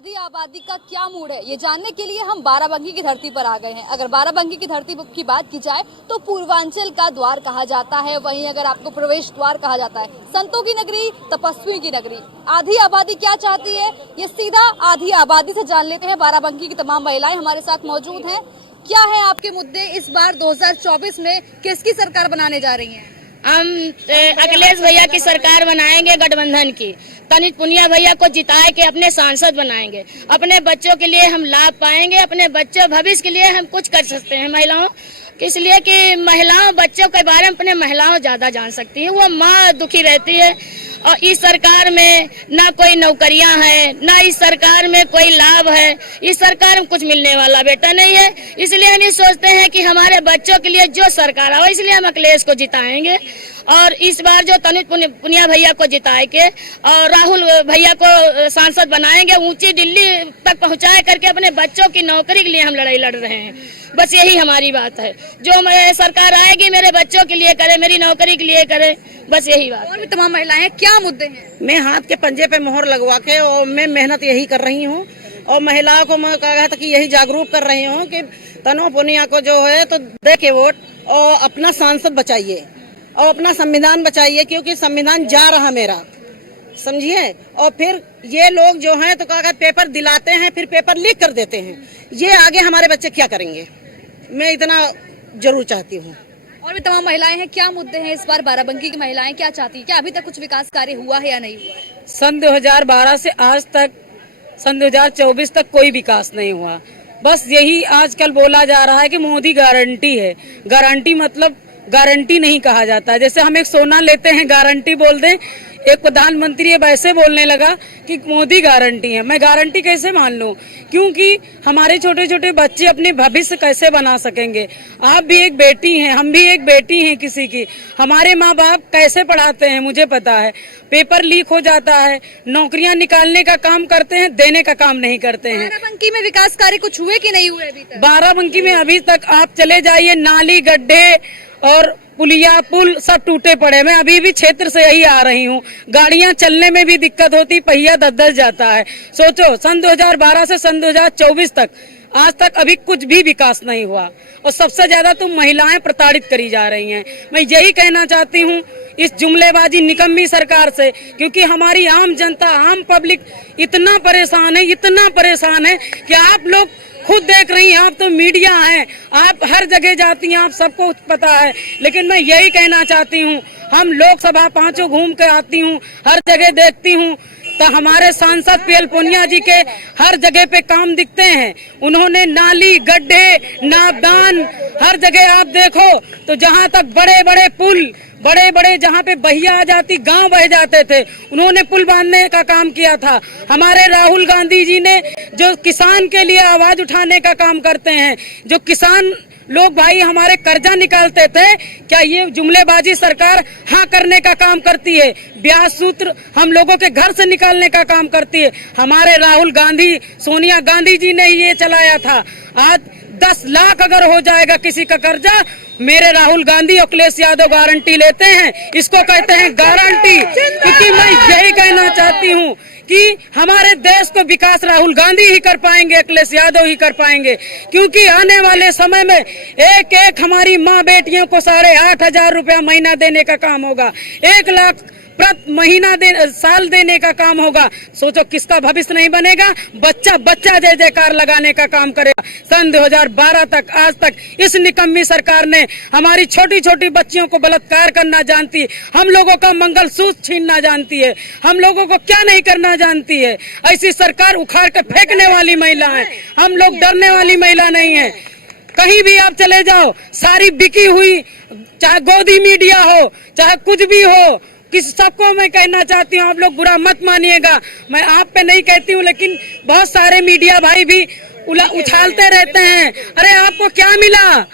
आधी आबादी का क्या मूड है, ये जानने के लिए हम बाराबंकी की धरती पर आ गए हैं। अगर बाराबंकी की धरती की बात की जाए तो पूर्वांचल का द्वार कहा जाता है, वहीं अगर आपको प्रवेश द्वार कहा जाता है, संतों की नगरी, तपस्वियों की नगरी। आधी आबादी क्या चाहती है, ये सीधा आधी आबादी से जान लेते हैं। बाराबंकी की तमाम महिलाएं हमारे साथ मौजूद हैं। क्या है आपके मुद्दे, इस बार 2024 में किसकी सरकार बनाने जा रही है? हम अखिलेश भैया की सरकार बनाएंगे, गठबंधन की। तनिष पुनिया भैया को जिताए के अपने सांसद बनाएंगे। अपने बच्चों के लिए हम लाभ पाएंगे, अपने बच्चों भविष्य के लिए हम कुछ कर सकते हैं महिलाओं, इसलिए कि महिलाओं बच्चों के बारे में अपने महिलाओं ज्यादा जान सकती है। वो माँ दुखी रहती है और इस सरकार में ना कोई नौकरियां हैं, ना इस सरकार में कोई लाभ है। इस सरकार में कुछ मिलने वाला बेटा नहीं है, इसलिए हम ये सोचते हैं कि हमारे बच्चों के लिए जो सरकार हो, इसलिए हम अखिलेश को जिताएंगे। और इस बार जो तनिष पुनिया भैया को जिताए के और राहुल भैया को सांसद बनाएंगे, ऊंची दिल्ली तक पहुंचाए करके अपने बच्चों की नौकरी के लिए हम लड़ाई लड़ रहे हैं। बस यही हमारी बात है, जो सरकार आएगी मेरे बच्चों के लिए करे, मेरी नौकरी के लिए करे, बस यही बात। और भी तमाम महिलाएं, क्या मुद्दे हैं? मैं हाथ के पंजे पे मोहर लगवा के और मैं मेहनत यही कर रही हूँ और महिलाओं को मैं कहा था कि यही जागरूक कर रही हूँ कि तनु पुनिया को जो है तो दे के वोट और अपना सांसद बचाइए और अपना संविधान बचाइए, क्योंकि संविधान जा रहा मेरा, समझिए। और फिर ये लोग जो हैं तो कहा पेपर दिलाते हैं, फिर पेपर लीक कर देते हैं। ये आगे हमारे बच्चे क्या करेंगे, मैं इतना जरूर चाहती हूँ। और भी तमाम महिलाएं हैं, क्या मुद्दे हैं इस बार? बाराबंकी की महिलाएं क्या चाहती हैं? क्या अभी तक कुछ विकास कार्य हुआ है या नहीं हुआ? सन 2012 से आज तक, सन 2024 तक कोई विकास नहीं हुआ। बस यही आजकल बोला जा रहा है कि मोदी गारंटी है। गारंटी मतलब गारंटी नहीं कहा जाता है। जैसे हम एक सोना लेते हैं, गारंटी बोल दें, एक प्रधानमंत्री वैसे बोलने लगा कि मोदी गारंटी है। मैं गारंटी कैसे मान लूं? क्योंकि हमारे छोटे छोटे बच्चे अपने भविष्य कैसे बना सकेंगे? आप भी एक बेटी हैं, हम भी एक बेटी हैं किसी की। हमारे माँ बाप कैसे पढ़ाते हैं मुझे पता है। पेपर लीक हो जाता है, नौकरियां निकालने का काम करते हैं, देने का काम नहीं करते हैं। बाराबंकी में विकास कार्य कुछ हुए कि नहीं हुए अभी तक? बाराबंकी में अभी तक आप चले जाइए, नाली, गड्ढे और पुलिया पुल सब टूटे पड़े। मैं अभी भी क्षेत्र से यही आ रही हूँ, गाड़ियां चलने में भी दिक्कत होती, पहिया दस जाता है। सोचो, सन 2012 से सन 2024 तक आज तक अभी कुछ भी विकास नहीं हुआ और सबसे ज्यादा तो महिलाएं प्रताड़ित करी जा रही हैं। मैं यही कहना चाहती हूँ इस जुमलेबाजी निकम्मी सरकार से, क्योंकि हमारी आम जनता, आम पब्लिक इतना परेशान है कि आप लोग खुद देख रही हैं। आप तो मीडिया हैं, आप हर जगह जाती हैं, आप सबको पता है। लेकिन मैं यही कहना चाहती हूँ, हम लोकसभा पांचों घूम के आती हूँ, हर जगह देखती हूँ, तो हमारे सांसद पीएल पुनिया जी के हर जगह पे काम दिखते हैं। उन्होंने नाली, गड्ढे, नापदान, हर जगह आप देखो तो जहाँ तक बड़े बड़े पुल, बड़े बड़े जहाँ पे बहिया आ जाती, गांव बह जाते थे, उन्होंने पुल बांधने का काम किया था। हमारे राहुल गांधी जी ने जो किसान के लिए आवाज उठाने का काम करते हैं, जो किसान लोग भाई हमारे कर्जा निकालते थे, क्या ये जुमलेबाजी सरकार हाँ करने का काम करती है? ब्याज सूत्र हम लोगों के घर से निकालने का काम करती है। हमारे राहुल गांधी, सोनिया गांधी जी ने ही ये चलाया था। आज 10 लाख अगर हो जाएगा किसी का कर्जा, मेरे राहुल गांधी और अखिलेश यादव गारंटी लेते हैं, इसको कहते हैं गारंटी। क्योंकि मैं यही कहना चाहती हूँ कि हमारे देश को विकास राहुल गांधी ही कर पाएंगे, अखिलेश यादव ही कर पाएंगे। क्योंकि आने वाले समय में एक एक हमारी माँ बेटियों को 8,500 रुपया महीना देने का काम होगा, 1 लाख प्रति महीना साल देने का काम होगा। सोचो किसका भविष्य नहीं बनेगा? बच्चा बच्चा जय जयकार लगाने का काम करेगा। सन 2012 तक आज तक इस निकम्मी सरकार ने हमारी छोटी छोटी बच्चियों को बलात्कार करना जानती है, हम लोगों का मंगलसूत्र छीनना जानती है, हम लोगों को क्या नहीं करना जानती है। ऐसी सरकार उखाड़ के फेंकने वाली महिला है, हम लोग डरने वाली महिला नहीं है। कहीं भी आप चले जाओ, सारी बिकी हुई, चाहे गोदी मीडिया हो, चाहे कुछ भी हो, किस सबको मैं कहना चाहती हूँ, आप लोग बुरा मत मानिएगा, मैं आप पे नहीं कहती हूँ, लेकिन बहुत सारे मीडिया भाई भी उछालते रहते हैं, अरे आपको क्या मिला,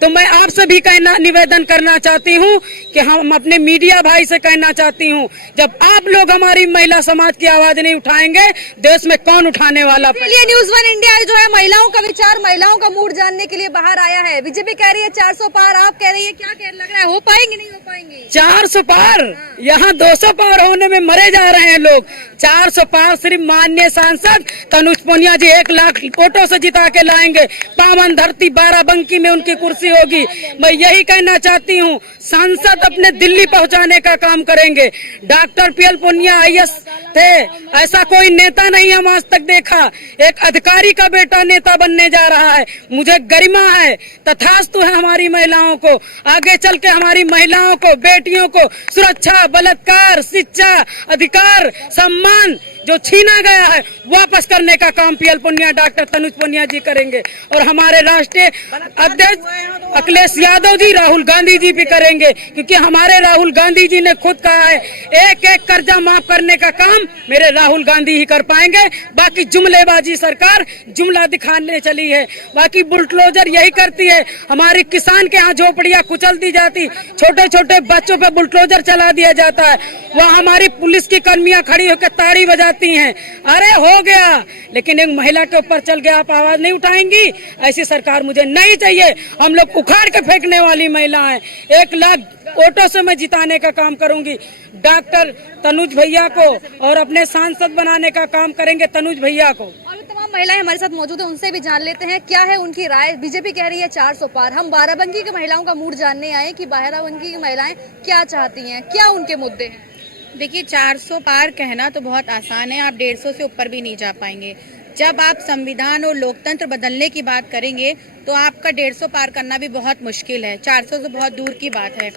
तो मैं आपसे भी कहना निवेदन करना चाहती हूँ कि हम अपने मीडिया भाई से कहना चाहती हूँ, जब आप लोग हमारी महिला समाज की आवाज नहीं उठाएंगे, देश में कौन उठाने वाला? चलिए, न्यूज़ 1 इंडिया जो है महिलाओं का विचार, महिलाओं का मूड जानने के लिए बाहर आया है। बीजेपी कह रही है 400 पार, आप कह रही है, क्या कह लग रहा है, हो पाएंगे नहीं हो पाएंगे? 400 पार, यहाँ 200 पार होने में मरे जा रहे हैं लोग। 400 पार सिर्फ माननीय सांसद तनुज पुनिया जी 1 लाख वोटों से जिता के लाएंगे। पावन धरती बाराबंकी में उनकी कुर्सी होगी। मैं यही कहना चाहती हूँ, सांसद अपने दिल्ली पहुँचाने का काम करेंगे। डॉक्टर पीएल पुनिया आईएएस थे, ऐसा कोई नेता नहीं हम आज तक देखा। एक अधिकारी का बेटा नेता बनने जा रहा है। मुझे गरिमा है, तथास्तु है हमारी महिलाओं को। आगे चल के हमारी महिलाओं को, बेटियों को सुरक्षा, बलात्कार, शिक्षा, अधिकार, सम्मान जो छीना गया है वापस करने का काम पीएल पुनिया, डॉक्टर तनुज पुनिया जी करेंगे। और हमारे राष्ट्रीय अध्यक्ष अखिलेश यादव जी, राहुल गांधी जी भी करेंगे, क्योंकि हमारे राहुल गांधी जी ने खुद कहा है एक एक कर्जा माफ करने का काम मेरे राहुल गांधी ही कर पाएंगे। बाकी जुमलेबाजी सरकार जुमला दिखाने चली है। बाकी बुलडोजर यही करती है। हमारी किसान के यहाँ झोपड़ियाँ कुचल दी जाती, छोटे छोटे बच्चों पे बुलडोजर चला दिया जाता है। वहाँ हमारी पुलिस की कर्मियाँ खड़ी होकर ताड़ी बजाती हैं। अरे हो गया, लेकिन एक महिला के ऊपर चल गया, आप आवाज नहीं उठाएंगी? ऐसी सरकार मुझे नहीं चाहिए। हम लोग उखाड़ के फेंकने वाली महिला हैं। 1 लाख वोटों से मैं जिताने का काम करूंगी डॉक्टर तनुज भैया को, और अपने सांसद बनाने का काम करेंगे तनुज भैया को। और तमाम महिलाएं हमारे साथ मौजूद है, उनसे भी जान लेते हैं क्या है उनकी राय। बीजेपी कह रही है 400 पार। हम बाराबंकी की महिलाओं का मूड जानने आए कि बाराबंकी की महिलाएं क्या चाहती हैं, क्या उनके मुद्दे हैं। देखिए, 400 पार कहना तो बहुत आसान है, आप 150 से ऊपर भी नहीं जा पाएंगे। जब आप संविधान और लोकतंत्र बदलने की बात करेंगे तो आपका 150 पार करना भी बहुत मुश्किल है। 400 से बहुत दूर की बात है।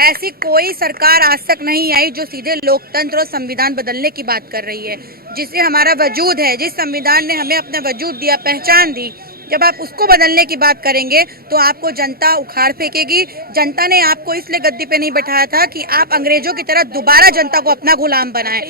ऐसी कोई सरकार आज तक नहीं आई जो सीधे लोकतंत्र और संविधान बदलने की बात कर रही है। जिससे हमारा वजूद है, जिस संविधान ने हमें अपना वजूद दिया, पहचान दी, जब आप उसको बदलने की बात करेंगे तो आपको जनता उखाड़ फेंकेगी। जनता ने आपको इसलिए गद्दी पे नहीं बैठाया था कि आप अंग्रेजों की तरह दोबारा जनता को अपना गुलाम बनाएं।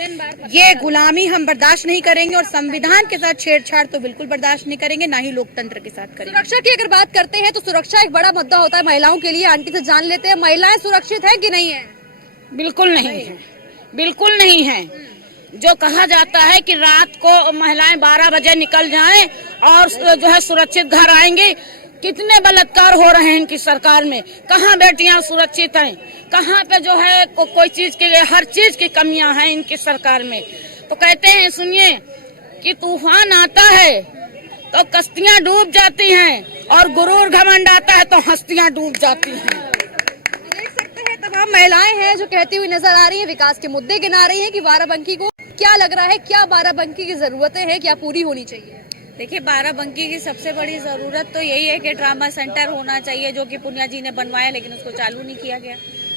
ये गुलामी हम बर्दाश्त नहीं करेंगे, और संविधान के साथ छेड़छाड़ तो बिल्कुल बर्दाश्त नहीं करेंगे, ना ही लोकतंत्र के साथ करेंगे। सुरक्षा की अगर बात करते हैं तो सुरक्षा एक बड़ा मुद्दा होता है महिलाओं के लिए। आंटी से जान लेते हैं, महिलाएं सुरक्षित है कि नहीं है? बिल्कुल नहीं है, बिल्कुल नहीं है। जो कहा जाता है कि रात को महिलाएं 12 बजे निकल जाएं और जो है सुरक्षित घर आएंगी, कितने बलात्कार हो रहे हैं इनकी सरकार में। कहाँ बेटियां सुरक्षित हैं, कहाँ पे जो है कोई चीज की, हर चीज की कमियां हैं इनकी सरकार में। तो कहते हैं, सुनिए, कि तूफान आता है तो कश्तियां डूब जाती हैं, और गुरूर घमंड आता है तो हस्तियां डूब जाती हैं। देख सकते हैं तमाम महिलाएं हैं जो कहती हुई नजर आ रही है, विकास के मुद्दे गिना रही है कि बाराबंकी को क्या लग रहा है, क्या बाराबंकी की जरूरतें हैं, क्या पूरी होनी चाहिए। देखिए, बाराबंकी की सबसे बड़ी जरूरत तो यही है कि ट्रामा सेंटर होना चाहिए, जो कि पुनिया जी ने बनवाया लेकिन उसको चालू नहीं किया गया।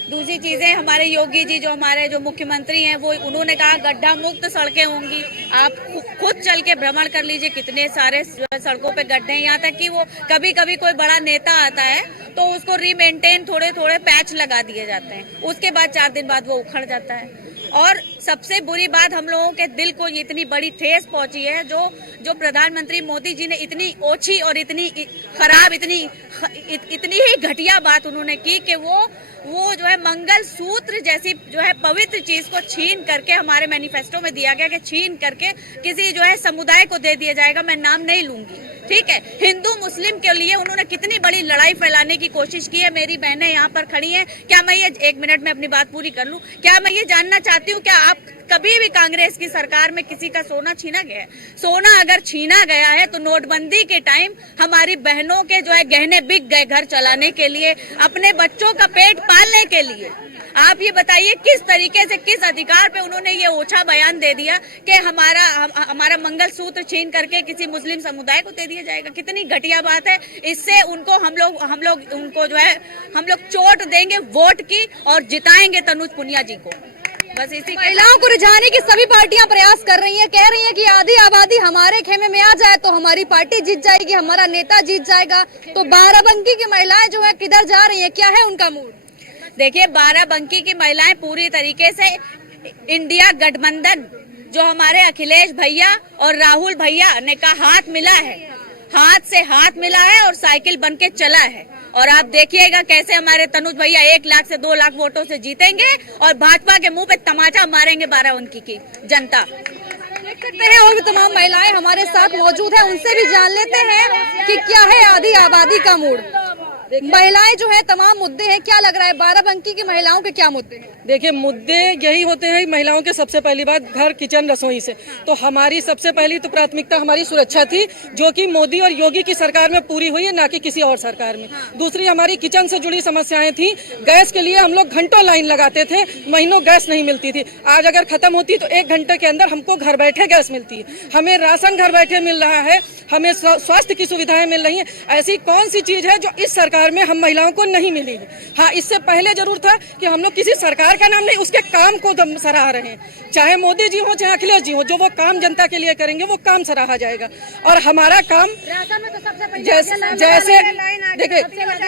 दूसरी चीजें, हमारे योगी जी जो हमारे जो मुख्यमंत्री हैं, वो उन्होंने कहा गड्ढा मुक्त सड़कें होंगी। आप खुद चल के भ्रमण कर लीजिए, कितने सारे सड़कों पे गड्ढे हैं। यहाँ तक कि वो कभी कभी कोई बड़ा नेता आता है तो उसको रीमेंटेन थोड़े थोड़े पैच लगा दिए जाते हैं, उसके बाद 4 दिन बाद वो उखड़ जाता है। और सबसे बुरी बात, हम लोगों के दिल को इतनी बड़ी ठेस पहुंची है, जो प्रधानमंत्री मोदी जी ने इतनी ओछी और इतनी खराब, इतनी ही घटिया बात उन्होंने की कि वो जो है मंगल सूत्र जैसी जो है पवित्र चीज को छीन करके, हमारे मैनिफेस्टो में दिया गया कि छीन करके किसी जो है समुदाय को दे दिया जाएगा। मैं नाम नहीं लूंगी, ठीक है। हिंदू मुस्लिम के लिए उन्होंने कितनी बड़ी लड़ाई फैलाने की कोशिश की है। मेरी बहनें यहाँ पर खड़ी हैं, क्या मैं ये 1 मिनट में अपनी बात पूरी कर लूं? क्या मैं ये जानना चाहती हूँ, क्या आप कभी भी कांग्रेस की सरकार में किसी का सोना छीना गया है? सोना अगर छीना गया है तो नोटबंदी के टाइम हमारी बहनों के जो है गहने बिक गए घर चलाने के लिए, अपने बच्चों का पेट पालने के लिए। आप ये बताइए किस तरीके से, किस अधिकार पे उन्होंने ये ओछा बयान दे दिया कि हमारा मंगल सूत्र छीन करके किसी मुस्लिम समुदाय को दे दिया जाएगा। कितनी घटिया बात है। इससे उनको हम लोग उनको जो है हम लोग चोट देंगे वोट की, और जिताएंगे तनुज पुनिया जी को। बस इसी महिलाओं को रिझाने की सभी पार्टियां प्रयास कर रही हैं, कह रही हैं कि आधी आबादी हमारे खेमे में आ जाए तो हमारी पार्टी जीत जाएगी, हमारा नेता जीत जाएगा। तो बाराबंकी की महिलाएं जो है किधर जा रही हैं, क्या है उनका मूड? देखिए, बाराबंकी की महिलाएं पूरी तरीके से इंडिया गठबंधन, जो हमारे अखिलेश भैया और राहुल भैया ने का हाथ मिला है, हाथ से हाथ मिला है और साइकिल बन के चला है। और आप देखिएगा कैसे हमारे तनुज भैया 1 लाख से 2 लाख वोटों से जीतेंगे और भाजपा के मुंह पे तमाचा मारेंगे बाराबंकी की जनता। देख सकते हैं और भी तमाम महिलाएं हमारे साथ मौजूद हैं, उनसे भी जान लेते हैं कि क्या है आधी आबादी का मूड। महिलाएं जो है तमाम मुद्दे हैं, क्या लग रहा है बाराबंकी की महिलाओं के क्या मुद्दे हैं? देखिए मुद्दे यही होते हैं महिलाओं के। सबसे पहली बात घर किचन रसोई से, तो हमारी सबसे पहली तो प्राथमिकता हमारी सुरक्षा थी, जो कि मोदी और योगी की सरकार में पूरी हुई है, ना कि किसी और सरकार में। दूसरी हमारी किचन से जुड़ी समस्याएं थी। गैस के लिए हम लोग घंटों लाइन लगाते थे, महीनों गैस नहीं मिलती थी। आज अगर खत्म होती तो 1 घंटे के अंदर हमको घर बैठे गैस मिलती है। हमें राशन घर बैठे मिल रहा है, हमें स्वास्थ्य की सुविधाएं मिल रही हैं। ऐसी कौन सी चीज है जो इस सरकार में हम महिलाओं को नहीं मिली है? हाँ, इससे पहले जरूर था कि हम लोग किसी सरकार का नाम नहीं, उसके काम को सराह रहे हैं। चाहे मोदी जी हो चाहे अखिलेश जी हो, जो वो काम जनता के लिए करेंगे वो काम सराहा जाएगा। और हमारा काम जैसे देखिए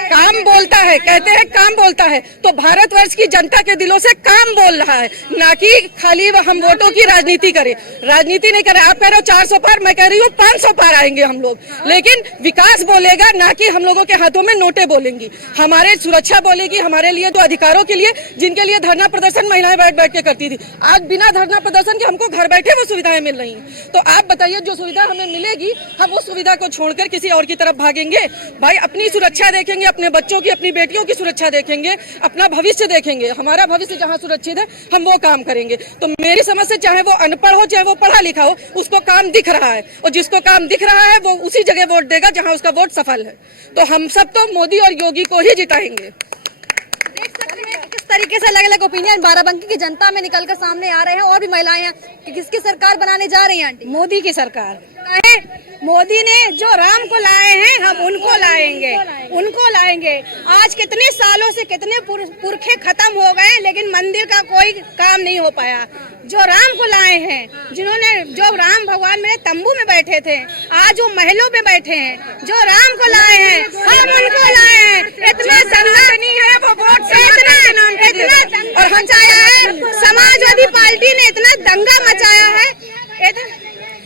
काम बोलता है, कहते हैं काम बोलता है, तो भारतवर्ष की जनता के दिलों से काम बोल रहा है, ना कि खाली हम वोटों की राजनीति करें। राजनीति नहीं करें। आप कह रहे हो 400 पार, मैं कह रही हूँ 500 पार आएंगे हम लोग, लेकिन विकास बोलेगा, ना कि हम लोगों के हाथों में नोटें बोलेंगी। हमारे सुरक्षा बोलेगी, हमारे लिए जो अधिकारों के लिए, जिनके लिए धरना प्रदर्शन महिलाएं बैठ बैठ के करती थी, आज बिना धरना प्रदर्शन के हमको घर बैठे वो सुविधाएं मिल रही हैं। तो आप बताइए, जो सुविधा हमें मिलेगी हम उस सुविधा को छोड़कर किसी और की तरफ भागेंगे? भाई अपनी सुरक्षा देखेंगे, अपने बच्चों की, अपनी बेटियों की सुरक्षा देखेंगे, अपना भविष्य देखेंगे। हमारा भविष्य जहाँ सुरक्षित है हम वो काम करेंगे। तो मेरी समझ से चाहे वो अनपढ़ हो चाहे वो पढ़ा लिखा हो, उसको काम दिख रहा है, और जिसको काम दिख रहा है वो उसी जगह वोट देगा जहाँ उसका वोट सफल है। तो हम सब तो मोदी और योगी को ही जिताएंगे। देख सकते हैं किस तरीके से अलग अलग ओपिनियन बाराबंकी की जनता में निकलकर सामने आ रहे हैं। और भी महिलाएं हैं कि किसकी सरकार बनाने जा रही हैं आंटी? मोदी की सरकार है। मोदी ने जो राम को लाए हैं हम उनको लाएंगे, उनको लाएंगे। आज कितने सालों से कितने पुरखे खत्म हो गए, लेकिन मंदिर का कोई काम नहीं हो पाया। जो राम को लाए हैं, जिन्होंने जो राम भगवान में तंबू में बैठे थे, आज वो महलों में बैठे हैं। जो राम को लाए हैं हम उनको लाए हैं। इतना संगठनी है वो वोट से इतना और मचाया है। समाजवादी पार्टी ने इतना दंगा मचाया है।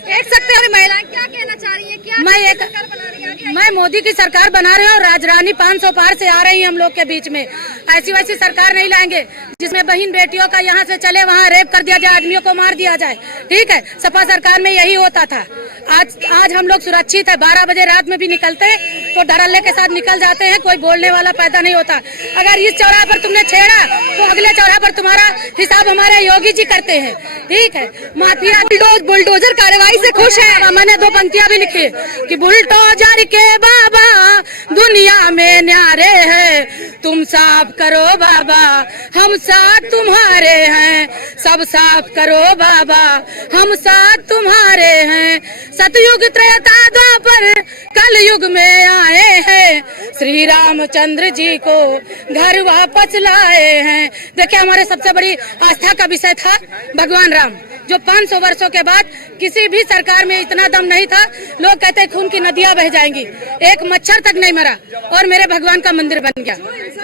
देख सकते हैं महिलाएं क्या कहना चाह रही है? क्या सरकार बना रही है आगे? मैं मोदी की सरकार बना रहे हैं और राजरानी 500 पार से आ रही है हम लोग के बीच में। ऐसी वैसी सरकार नहीं लाएंगे जिसमें बहन बेटियों का यहाँ से चले वहाँ रेप कर दिया जाए, आदमियों को मार दिया जाए। ठीक है, सपा सरकार में यही होता था। आज हम लोग सुरक्षित है। 12 बजे रात में भी निकलते हैं तो डरल्ले के साथ निकल जाते हैं, कोई बोलने वाला पैदा नहीं होता। अगर इस चौराहे पर तुमने छेड़ा तो अगले चौराहे पर तुम्हारा हिसाब हमारे योगी जी करते हैं। ठीक है, माफिया बुलडोजर कार्रवाई से खुश है। मैंने 2 पंक्तियां भी लिखी कि बुलडोजर के बाबा दुनिया में न्यारे हैं, तुम साफ करो बाबा हम साथ तुम्हारे हैं, सब साफ करो बाबा हम साथ तुम्हारे हैं। सतयुग त्रेता द्वापर कल युग में आए हैं, श्री रामचंद्र जी को घर वापस लाए हैं। देखिए हमारे सबसे बड़ी आस्था का विषय था भगवान राम, जो 500 वर्षों के बाद किसी भी सरकार में इतना दम नहीं था। लोग कहते हैं खून की नदियां बह जाएंगी, एक मच्छर तक नहीं मरा और मेरे भगवान का मंदिर बन गया।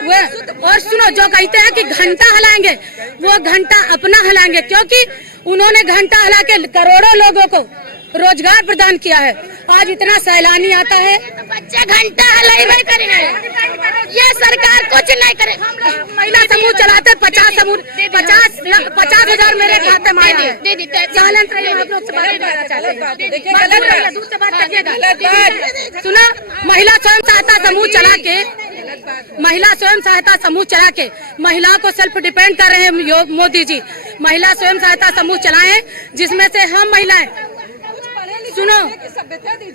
वो और सुनो, जो कहते हैं कि घंटा हिलाएंगे, वो घंटा अपना हिलाएंगे, क्योंकि उन्होंने घंटा हिला के करोड़ों लोगों को रोजगार प्रदान किया है। आज इतना सैलानी आता है, बच्चे घंटा हिलाई करेंगे, ये सरकार कुछ नहीं करे। महिला समूह चलाते 50,000 मेरे खाते में आए हैं। सुना, महिला स्वयं सहायता समूह चला के महिलाओं को सेल्फ डिपेंड कर रहे हैं मोदी जी। महिला स्वयं सहायता समूह चलाए, जिसमें से हम महिलाएं, सुनो,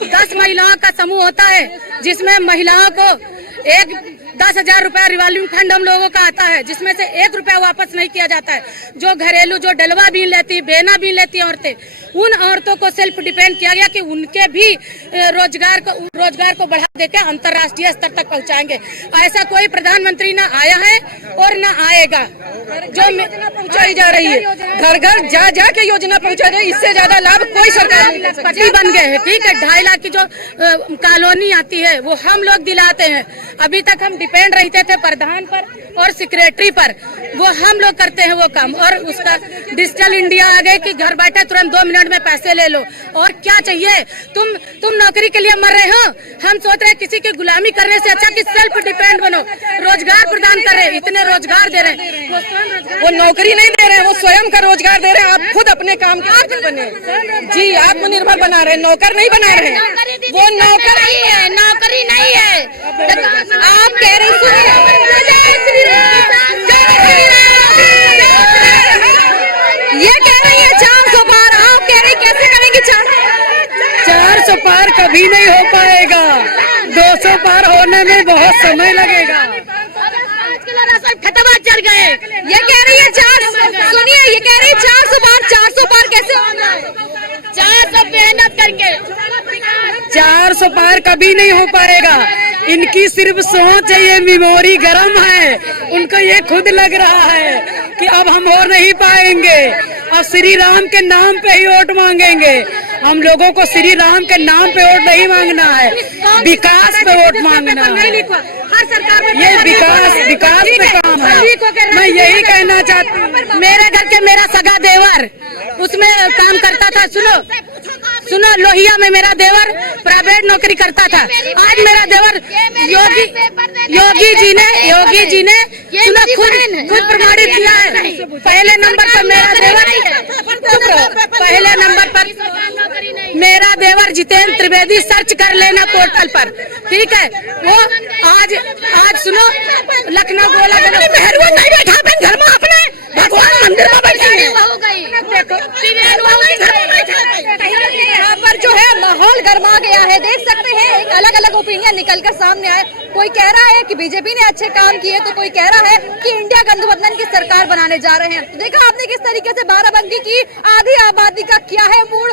10 महिलाओं का समूह होता है, जिसमें महिलाओं को 10,000 रुपया रिवॉल्विंग फंड हम लोगों का आता है, जिसमें से 1 रुपया वापस नहीं किया जाता है। जो घरेलू, जो डलवा बीन लेती, बेना बीन लेती औरतें, उन औरतों को सेल्फ डिपेंड किया गया कि उनके भी रोजगार को बढ़ा देकर अंतर्राष्ट्रीय स्तर तक पहुंचाएंगे। ऐसा कोई प्रधानमंत्री ना आया है और ना आएगा। जो पहुंचाई जा रही है, घर घर जा जा के योजना पहुंचा रही है, इससे ज्यादा लाभ कोई सरकार नहीं ले सकती। पति बन गए हैं। ठीक है, 2.5 लाख की जो कॉलोनी आती है वो हम लोग दिलाते हैं। अभी तक हम डिपेंड रहते थे प्रधान पर और सेक्रेटरी पर, वो हम लोग करते हैं वो काम। और उसका डिजिटल इंडिया आ गए कि घर बैठे तुरंत 2 मिनट सेकंड में पैसे ले लो। और क्या चाहिए? तुम नौकरी के लिए मर रहे हो, हम सोच रहे हैं किसी की गुलामी करने से अच्छा कि सेल्फ डिपेंड बनो, रोजगार प्रदान कर रहे हैं, इतने रोजगार दे रहे हैं। वो नौकरी नहीं दे रहे हैं, वो स्वयं का रोजगार दे रहे हैं। आप खुद अपने काम के मालिक बने जी, आत्मनिर्भर बना रहे हैं, नौकर नहीं बना रहे हैं। वो नौकर नहीं है, नौकरी नहीं है। आप कह रही ये कह रही है 400 पार, आप कह रही कैसे करेंगे 400 पार कभी नहीं हो पाएगा, 200 पार होने में बहुत समय लगेगा। खतबा चढ़ गए। ये कह रही है 400, सुनिए ये कह रही है 400 पार कैसे होगा? 400 मेहनत करके 400 पार कभी नहीं हो पाएगा। इनकी सिर्फ सोच है, ये मेमोरी गर्म है, उनको ये खुद लग रहा है कि अब हम हो नहीं पाएंगे, अब श्री राम के नाम पे ही वोट मांगेंगे। हम लोगों को श्री राम के नाम पे वोट नहीं मांगना है, विकास पे वोट मांगना है। ये विकास पे काम है। मैं यही कहना चाहती हूँ। मेरे घर के मेरा सगा देवर उसमें काम करता था। सुनो लोहिया में मेरा देवर प्राइवेट नौकरी करता था। आज मेरा देवर योगी जी ने सुनो खुद प्रमाणित किया है। पहले नंबर पर मेरा देवर, पहले नंबर पर मेरा देवर जितेंद्र त्रिवेदी, सर्च कर लेना पोर्टल पर, ठीक है। वो आज सुनो लखनऊ बोला मेहरबान नहीं बैठा अपन घर में, अपने भगवान मंदिर में बैठी है। यहाँ पर जो है माहौल गर्मा गया है, देख सकते हैं एक अलग अलग ओपिनियन निकलकर सामने आए। कोई कह रहा है कि बीजेपी ने अच्छे काम किए, तो कोई कह रहा है कि इंडिया गठबंधन की सरकार बनाने जा रहे हैं। देखा आपने किस तरीके से बाराबंकी की आधी आबादी का क्या है मूड।